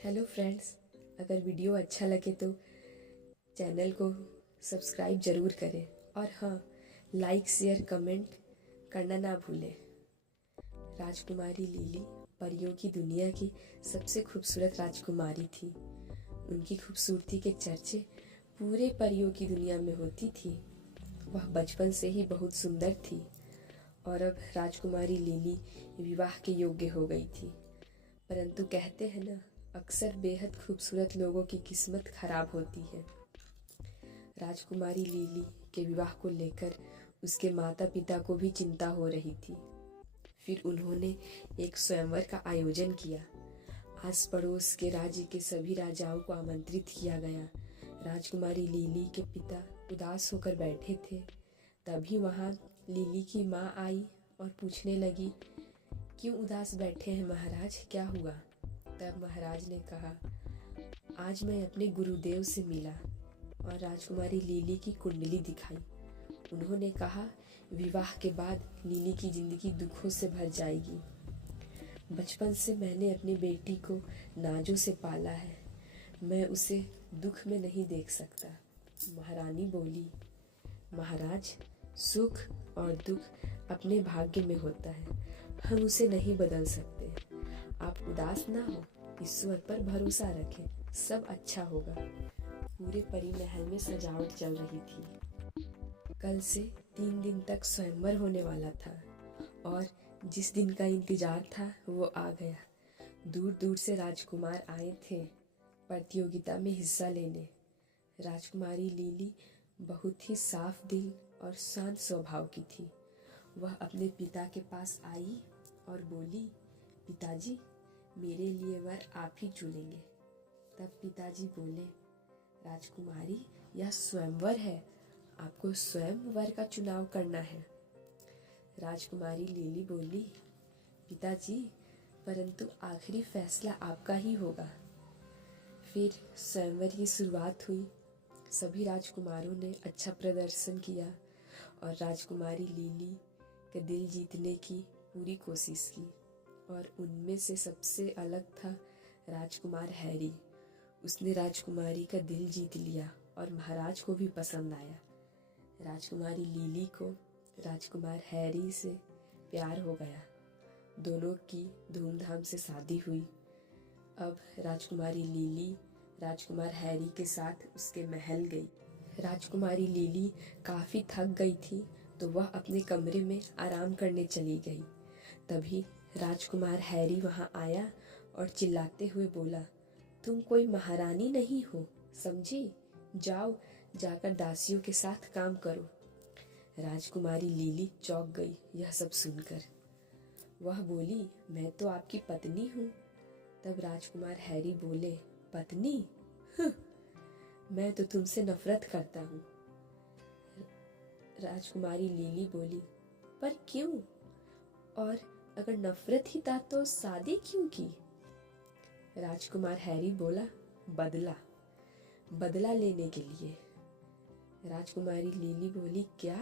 Hello friends, अगर video अच्छा लगे तो चैनल को सब्सक्राइब ज़रूर करें और हाँ, लाइक शेयर कमेंट करना ना भूलें। राजकुमारी लिली परियों की दुनिया की सबसे खूबसूरत राजकुमारी थी। उनकी खूबसूरती के चर्चे पूरे परियों की दुनिया में होती थी। वह बचपन से ही बहुत सुंदर थी और अब राजकुमारी लिली विवाह के योग्य हो गई थी। परंतु कहते हैं ना, अक्सर बेहद खूबसूरत लोगों की किस्मत खराब होती है। राजकुमारी लिली के विवाह को लेकर उसके माता पिता को भी चिंता हो रही थी। फिर उन्होंने एक स्वयंवर का आयोजन किया। आस पड़ोस के राज्य के सभी राजाओं को आमंत्रित किया गया। राजकुमारी लिली के पिता उदास होकर बैठे थे। तभी वहाँ लिली की माँ आई और पूछने लगी, क्यों उदास बैठे हैं महाराज, क्या हुआ? तब महाराज ने कहा, आज मैं अपने गुरुदेव से मिला और राजकुमारी लिली की कुंडली दिखाई। उन्होंने कहा, विवाह के बाद लिली की जिंदगी दुखों से भर जाएगी। बचपन से मैंने अपनी बेटी को नाजों से पाला है, मैं उसे दुख में नहीं देख सकता। महारानी बोली, महाराज, सुख और दुख अपने भाग्य में होता है, हम उसे नहीं बदल सकते। आप उदास ना हो, ईश्वर पर भरोसा रखें, सब अच्छा होगा। पूरे परी महल में सजावट चल रही थी। कल से 3 दिन तक स्वयंवर होने वाला था और जिस दिन का इंतजार था वो आ गया। दूर दूर से राजकुमार आए थे प्रतियोगिता में हिस्सा लेने। राजकुमारी लिली बहुत ही साफ दिल और शांत स्वभाव की थी। वह अपने पिता के पास आई और बोली, पिताजी, मेरे लिए वर आप ही चुनेंगे। तब पिताजी बोले, राजकुमारी, यह स्वयंवर है, आपको स्वयं वर का चुनाव करना है। राजकुमारी लिली बोली, पिताजी, परंतु आखिरी फैसला आपका ही होगा। फिर स्वयंवर की शुरुआत हुई। सभी राजकुमारों ने अच्छा प्रदर्शन किया और राजकुमारी लिली के दिल जीतने की पूरी कोशिश की। और उनमें से सबसे अलग था राजकुमार हैरी। उसने राजकुमारी का दिल जीत लिया और महाराज को भी पसंद आया। राजकुमारी लिली को राजकुमार हैरी से प्यार हो गया। दोनों की धूमधाम से शादी हुई। अब राजकुमारी लिली राजकुमार हैरी के साथ उसके महल गई। राजकुमारी लिली काफ़ी थक गई थी तो वह अपने कमरे में आराम करने चली गई। तभी राजकुमार हैरी वहाँ आया और चिल्लाते हुए बोला, तुम कोई महारानी नहीं हो, समझी? जाओ, जाकर दासियों के साथ काम करो। राजकुमारी लिली चौंक गई यह सब सुनकर। वह बोली, मैं तो आपकी पत्नी हूँ। तब राजकुमार हैरी बोले, पत्नी? मैं तो तुमसे नफरत करता हूँ। राजकुमारी लिली बोली, पर क्यों? और अगर नफरत ही था तो शादी क्यों की? राजकुमार हैरी बोला, बदला, बदला लेने के लिए। राजकुमारी लिली बोली, क्या?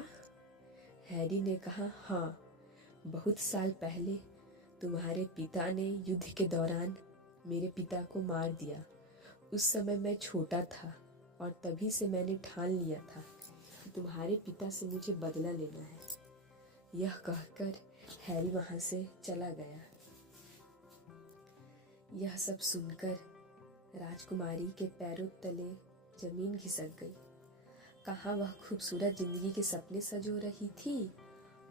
हैरी ने कहा, हाँ, बहुत साल पहले तुम्हारे पिता ने युद्ध के दौरान मेरे पिता को मार दिया। उस समय मैं छोटा था और तभी से मैंने ठान लिया था कि तुम्हारे पिता से मुझे बदला लेना है। यह कहकर हैरी वहां से चला गया। यह सब सुनकर राजकुमारी के पैरों तले जमीन खिसक गई। कहाँ वह खूबसूरत जिंदगी के सपने सजो रही थी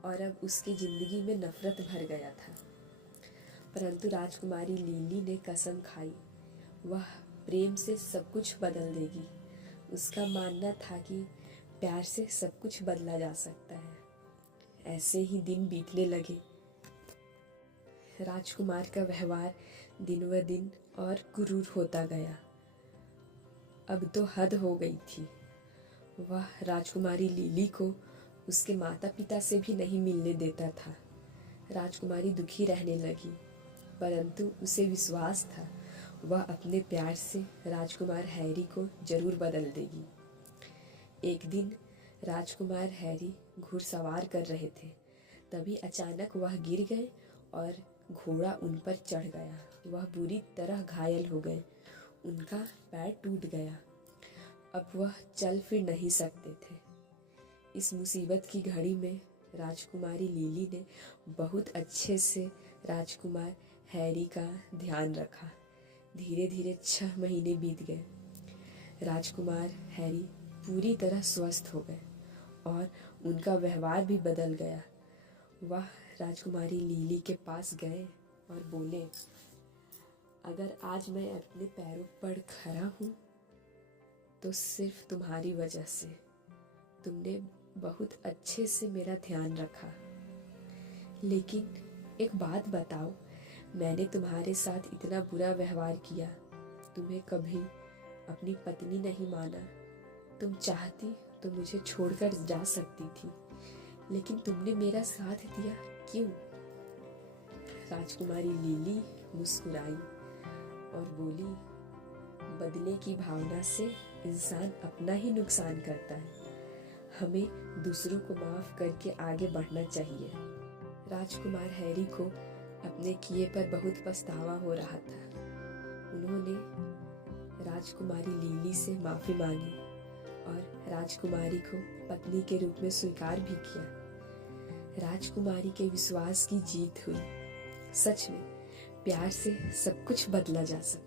और अब उसकी जिंदगी में नफरत भर गया था। परंतु राजकुमारी लिली ने कसम खाई, वह प्रेम से सब कुछ बदल देगी। उसका मानना था कि प्यार से सब कुछ बदला जा सकता है। ऐसे ही दिन बीतने लगे। राजकुमार का व्यवहार दिन व दिन और क्रूर होता गया। अब तो हद हो गई थी। वह राजकुमारी लिली को उसके माता पिता से भी नहीं मिलने देता था। राजकुमारी दुखी रहने लगी, परंतु उसे विश्वास था वह अपने प्यार से राजकुमार हैरी को जरूर बदल देगी। एक दिन राजकुमार हैरी घुड़सवार कर रहे थे। तभी अचानक वह गिर गए और घोड़ा उन पर चढ़ गया। वह बुरी तरह घायल हो गए उनका पैर टूट गया। अब वह चल फिर नहीं सकते थे। इस मुसीबत की घड़ी में राजकुमारी लिली ने बहुत अच्छे से राजकुमार हैरी का ध्यान रखा। धीरे धीरे 6 महीने बीत गए। राजकुमार हैरी पूरी तरह स्वस्थ हो गए और उनका व्यवहार भी बदल गया। वह राजकुमारी लिली के पास गए और बोले, अगर आज मैं अपने पैरों पर खड़ा हूँ तो सिर्फ तुम्हारी वजह से। तुमने बहुत अच्छे से मेरा ध्यान रखा। लेकिन एक बात बताओ, मैंने तुम्हारे साथ इतना बुरा व्यवहार किया, तुम्हें कभी अपनी पत्नी नहीं माना। तुम चाहती तो मुझे छोड़कर जा सकती थी, लेकिन तुमने मेरा साथ दिया क्यों? राजकुमारी लिली मुस्कुराई और बोली, बदले की भावना से इंसान अपना ही नुकसान करता है। हमें दूसरों को माफ करके आगे बढ़ना चाहिए। राजकुमार हैरी को अपने किए पर बहुत पछतावा हो रहा था। उन्होंने राजकुमारी लिली से माफी मांगी और राजकुमारी को पत्नी के रूप में स्वीकार भी किया। राजकुमारी के विश्वास की जीत हुई। सच में प्यार से सब कुछ बदला जा सकता है।